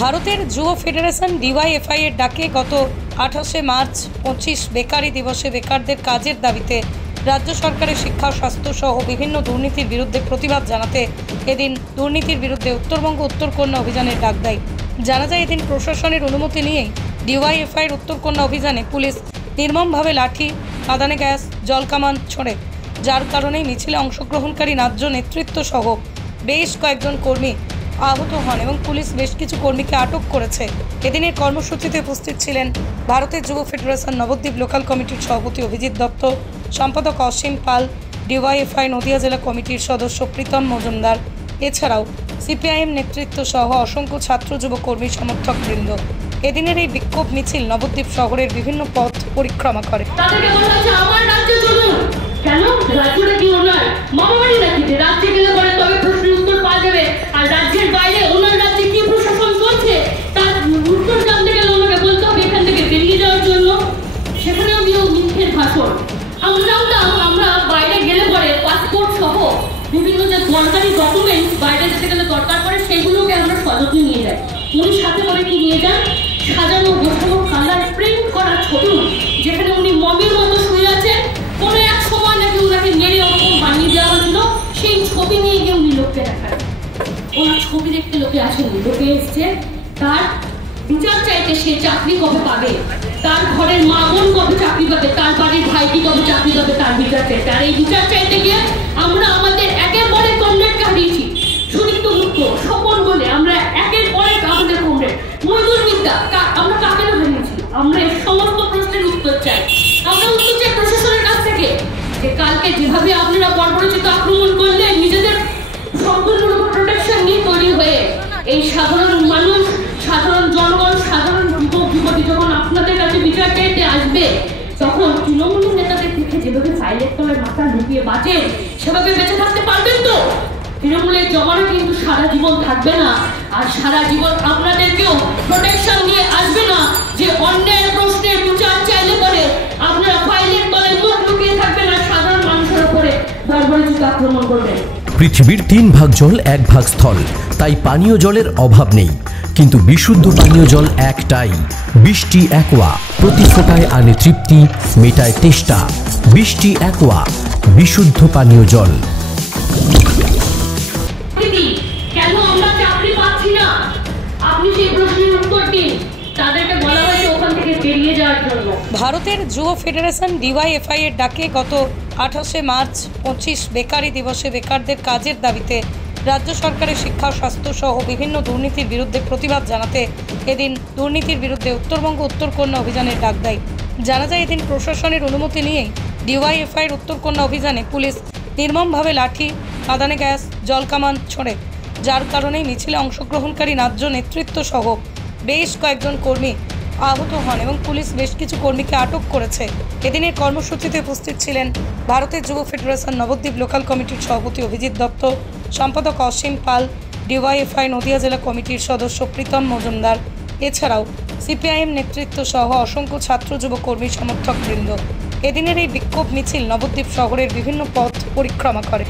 ভারতের যুব federation DYFI এর ডাকে গত 28শে মার্চ 25 বেকারি দিবসে বেকারদের কাজের দাবিতে রাজ্য সরকারের শিক্ষা স্বাস্থ্য সহ বিভিন্ন দুর্নীতির বিরুদ্ধে প্রতিবাদ জানাতে এদিন দুর্নীতির বিরুদ্ধে উত্তরবঙ্গ উত্তরকন্যা অভিযানের ডাক দেয়। জানা যায় এদিন প্রশাসনের অনুমতি নিয়েই ডিওয়াইএফআই এর উত্তরকন্যা অভিযানে পুলিশ নির্মমভাবে লাঠি, কাঁদানে গ্যাস, জলকামান ছোড়ে, যার কারণেই মিছিলে অংশগ্রহণকারী রাজ্য নেতৃত্ব সহ বেশ কয়েকজন কর্মী আহত হন এবং পুলিশ বেশ কিছু কর্মীকে আটক করেছে। এদিনের কর্মসূচিতে উপস্থিত ছিলেন ভারতের যুব ফেডারেশন নবদ্বীপ লোকাল কমিটির সভাপতি অভিজিৎ দত্ত, সম্পাদক অসীম পাল, ডিওয়াইএফআই নদিয়া জেলা কমিটির সদস্য প্রীতম মজুমদার, এছাড়াও সিপিআইএম নেতৃত্ব সহ অসংখ্য ছাত্র যুব কর্মী সমর্থক বৃন্দ। এদিনের এই বিক্ষোভ মিছিল নবদ্বীপ শহরের বিভিন্ন পথ পরিক্রমা করে। কেন রাজ্যটা কি ওনার মামাবাড়ি নাকি যে রাজ্যে গেলে পরে তবে প্রশ্নের উত্তর পাওয়া যাবে, আর রাজ্যের বাইরে ওনার রাজ্যে কি প্রশাসন চলছে তার উত্তর জানতে গেলে ওনাকে বলতে হবে এখান থেকে বেরিয়ে যাওয়ার জন্য। সেখানেও দিয়েও মিথ্যের ভাষণ। আমরা বাইরে গেলে পরে পাসপোর্ট সহ বিভিন্ন যে দরকারি ডকুমেন্টস বাইরে যেতে গেলে দরকার পড়ে সেগুলোকে আমরা সযত্নে নিয়ে যাই। উনি সাথে করে কি নিয়ে যান? সাজানো গোছানো কালার প্রিন্ট করা ছবি, যেখানে উনি মমির মতো শুয়ে আছেন। কোনো এক সময় নাকি ওনাকে নেড়ে ওরকম বানিয়ে দেওয়া হয়েছিল, সেই ছবি নিয়ে গিয়ে উনি লোককে দেখান। ওনার ছবি দেখতে লোকে আসেনি, লোকে এসছে তার বিচার চাইতে সে চাকরি কবে পাবে, তার ঘরের মা বোন কবে চাকরি পাবে, তার বাড়ির ভাইটি কবে চাকরি পাবে, তার বিচার চাইতে। আর এই বিচার চাইতে গিয়ে আমরা আমাদের একের পরে কমরেডকে হারিয়েছি। সুদীপ্ত মুক্ত, স্বপন বলে আমরা একের পরে আমাদের কমরেড মজদুর মিদ্যা আমরা কাকে না হারিয়েছি। আমরা এই সমস্ত প্রশ্নের উত্তর চাই। আমরা উত্তর চাই প্রশাসনের কাছ থেকে যে কালকে যেভাবে আপনারা বর্বরচিত আক্রমণ করলেন, নিজেদের সম্পূর্ণরূপে প্রোটেকশন নিয়ে তৈরি হয়ে এই সাধারণ মানুষ, সাধারণ জনগণ, সাধারণ যুবক যুবতী যখন আপনাদের কাছে বিচার চাইতে আসবে, তখন তৃণমূল নেতাদের দেখে যেভাবে ফাইলের তলায় মাথা ঢুকিয়ে বাঁচেন সেভাবে বেঁচে থাকতে পারবেন তো? তৃণমূলের জমানো কিন্তু সারা জীবন থাকবে না, আর সারা জীবন আপনাদেরকেও প্রোটেকশন নিয়ে আসবে না যে অন্যায় প্রশ্নের বিচার চাইলে পরে আপনারা ফাইলের তলায় মুখ লুকিয়ে থাকবেন আর সাধারণ মানুষের উপরে বর্বরচিত আক্রমণ করবেন। পৃথিবীর 3 ভাগ জল 1 ভাগ স্থল, তাই পানীয় জলের অভাব নেই, কিন্তু বিশুদ্ধ পানীয় জল একটাই, বৃষ্টি অ্যাকোয়া। প্রতি ফোঁটায় আনে তৃপ্তি, মেটায় তেষ্টা। বৃষ্টি অ্যাকোয়া, বিশুদ্ধ পানীয় জল। কেন আমরা চাকরি পাচ্ছি না? আপনি সেই প্রশ্নের উত্তর দিন। তাদেরকে বলা হয়েছে ওখান থেকে বেরিয়ে যাওয়ার জন্য। ভারতের যুব ফেডারেশন ডিওয়াইএফআই এর ডাকে গত 28শে মার্চ 25 বেকারি দিবসে বেকারদের কাজের দাবিতে রাজ্য সরকারের শিক্ষা স্বাস্থ্য সহ বিভিন্ন দুর্নীতির বিরুদ্ধে প্রতিবাদ জানাতে এদিন দুর্নীতির বিরুদ্ধে উত্তরবঙ্গ উত্তরকন্যা অভিযানের ডাক দেয়। জানা যায় এদিন প্রশাসনের অনুমতি নিয়েই ডিওয়াইএফআই এর উত্তরকন্যা অভিযানে পুলিশ নির্মমভাবে লাঠি, কাঁদানে গ্যাস, জলকামান ছোড়ে, যার কারণেই মিছিলে অংশগ্রহণকারী রাজ্য নেতৃত্ব সহ বেশ কয়েকজন কর্মী আহত হন এবং পুলিশ বেশ কিছু কর্মীকে আটক করেছে। এদিনের কর্মসূচিতে উপস্থিত ছিলেন ভারতের যুব ফেডারেশন নবদ্বীপ লোকাল কমিটির সভাপতি অভিজিৎ দত্ত, সম্পাদক অসীম পাল, ডিওয়াইএফআই নদিয়া জেলা কমিটির সদস্য প্রীতম মজুমদার, এছাড়াও সিপিআইএম নেতৃত্ব সহ অসংখ্য ছাত্র যুব কর্মী সমর্থক বৃন্দ। এদিনের এই বিক্ষোভ মিছিল নবদ্বীপ শহরের বিভিন্ন পথ পরিক্রমা করে।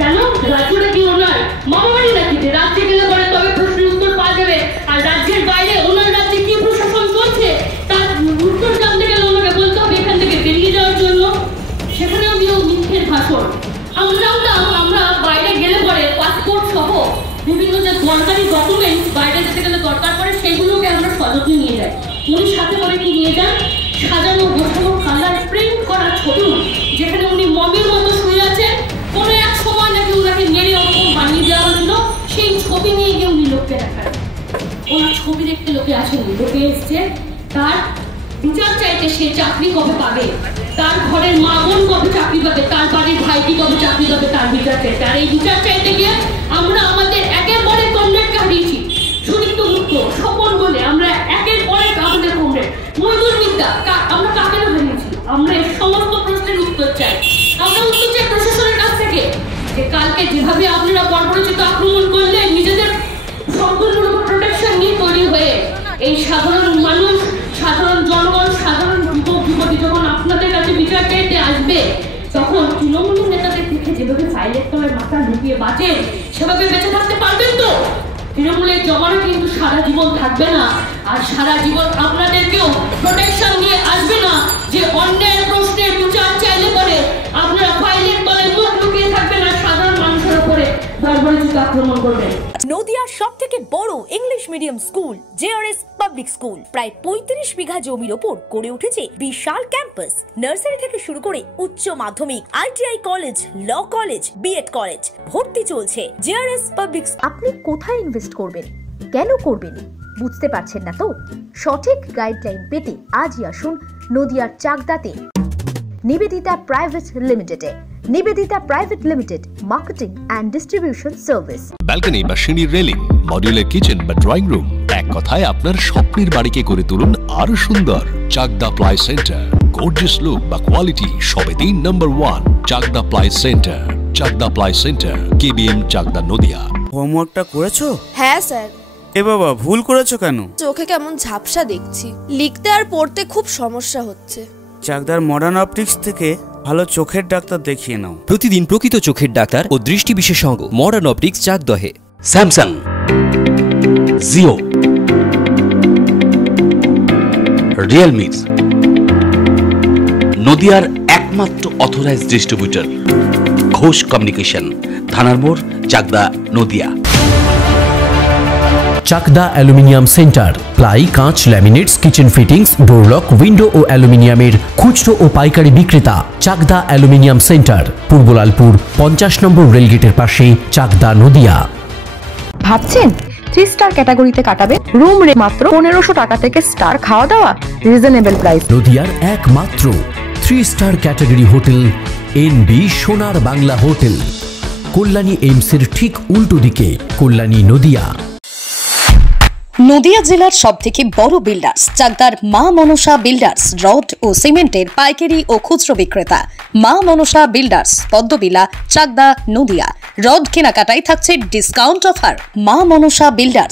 কেন রাজ্যটা কি ওনার মামাবাড়ি নাকি যে রাজ্যে গেলে পরে তবে প্রশ্নের উত্তর পাওয়া যাবে, আর রাজ্যের বাইরে ওনার রাজ্যে কি প্রশাসন চলছে তার উত্তর জানতে গেলে ওনাকে বলতে হবে এখান থেকে বেরিয়ে যাওয়ার জন্য। সেখানেও দিয়েও মিথ্যের ভাষণ। আমরা বাইরে গেলে পরে পাসপোর্ট সহ বিভিন্ন যে দরকারি ডকুমেন্টস বাইরে যেতে গেলে দরকার পড়ে সেগুলোকে আমরা সযত্নে নিয়ে যাই। উনি সাথে করে কি নিয়ে যান? সাজানো গোছানো কালার প্রিন্ট করা ছবি, যেখানে উনি মমির মতো শুয়ে আছেন। কোনো এক সময় নাকি ওনাকে নেড়ে ওরকম বানিয়ে দেওয়া হয়েছিল, সেই ছবি নিয়ে গিয়ে উনি লোককে দেখান। ওনার ছবি দেখতে লোকে আসেনি, লোকে এসছে তার বিচার চাইতে সে চাকরি কবে পাবে, তার ঘরের মা বোন কবে চাকরি পাবে, তার বাড়ির ভাইটি কবে চাকরি পাবে, তার বিচার চাইতে। আর এই বিচার চাইতে গিয়ে আমরা আমাদের একের পরে কমরেডকে হারিয়েছি। সুদীপ্ত মুক্ত, স্বপন বলে আমরা একের পরে আমাদের কমরেড মজদুর মিদ্যা আমরা কাকে না হারিয়েছি। আমরা এই সমস্ত প্রশ্নের উত্তর চাই। আমরা উত্তর চাই প্রশাসনের কাছ থেকে যে কালকে যেভাবে আপনারা বর্বরচিত আক্রমণ করলেন, নিজেদের সম্পূর্ণরূপে প্রোটেকশন নিয়ে তৈরি হয়ে এই সাধারণ মানুষ, সাধারণ জনগণ, সাধারণ যুবক যুবতী যখন আপনাদের কাছে বিচার চাইতে আসবে, তখন তৃণমূল নেতাদের দেখে যেভাবে ফাইলের তলায় মাথা ঢুকিয়ে বাঁচেন সেভাবে বেঁচে থাকতে পারবেন তো? তৃণমূলের জমানো কিন্তু সারা জীবন থাকবে না, আর সারা জীবন আপনাদেরকেও প্রোটেকশন দিয়ে আসবে না যে অন্যায় প্রশ্নের বিচার চাইলে পরে আপনারা ফাইলের তলায় মুখ লুকিয়ে থাকবেন আর সাধারণ মানুষের উপরে বর্বরচিত আক্রমণ করবেন। নদিয়ার সবথেকে বড় English medium school JRS public school প্রায় ৩৫ বিঘা জমির ওপর গড়ে উঠেছে বিশাল ক্যাম্পাস। নার্সারি থেকে শুরু করে উচ্চ মাধ্যমিক, ITI college, law college, BEd college, ভর্তি চলছে জেআরএস পাবলিক। আপনি কোথায় ইনভেস্ট করবেন, কেন করবেন বুঝতে পারছেন না তো? সঠিক গাইডলাইন পেতে আজই আসুন নদিয়ার চাকদাতে নিবেদিতা প্রাইভেট লিমিটেডে। Nivedita private limited, marketing and distribution service. Balcony বা সিঁড়ির রেলিং, মডিউলার কিচেন বা ড্রয়িং রুম, এক কথায় আপনার স্বপ্নের বাড়িকে করে তুলুন আরো সুন্দর। Chakda ply centre, gorgeous look বা কোয়ালিটি সবেতেই number 1। Chakda ply centre, Chakda ply centre, KBM, Chakda, Nadia. হোমওয়ার্কটা করেছো? হ্যাঁ স্যার। এ বাবা, ভুল করেছো কেন? চোখে কেমন ঝাপসা দেখছি, লিখতে আর পড়তে খুব সমস্যা হচ্ছে। চাকদার মডার্ন অপটিক্স থেকে ভালো চোখের ডাক্তার দেখিয়ে নাও। প্রতিদিন প্রকৃত চোখের ডাক্তার ও দৃষ্টি বিশেষজ্ঞ মডার্ন অপটিক্স চাকদহে। স্যামসাং, জিও, রিয়েলমি, নদিয়ার একমাত্র অথরাইজড ডিস্ট্রিবিউটর ঘোষ কমিউনিকেশন, থানার মোড়, Chakda, Nadia. Chakda aluminium centre, ply, কাঁচ, laminates, kitchen fittings, doorlock, window ও অ্যালুমিনিয়ামের খুচরো ও পাইকারি বিক্রেতা। Chakda aluminium centre, Purbalalpur 50 number রেলগেটের পাশে, চাকদা, নদিয়া। ভাবছেন 3 স্টার ক্যাটাগরিতে কাটাবে? রুম রে মাত্র 1500 টাকা থেকে স্টার, খাওয়া দাওয়া রিজনেবল প্রাইস। নদিয়ার একমাত্র 3 স্টার ক্যাটাগরি হোটেল এনবি সোনার বাংলা হোটেল, কল্যাণী এইমসের ঠিক উল্টো দিকে, কল্যাণী, নদিয়া। নদিয়া জেলার সবথেকে বড় বিল্ডার্স চাকদার মা মনসা বিল্ডার্স, রড ও সিমেন্টের পাইকারি ও খুচরো বিক্রেতা। মা মনসা বিল্ডার্স, পদ্মবিলা, চাকদা, নদিয়া। রড কেনাকাটায় থাকছে ডিসকাউন্ট অফার। মা মনসা বিল্ডার্স,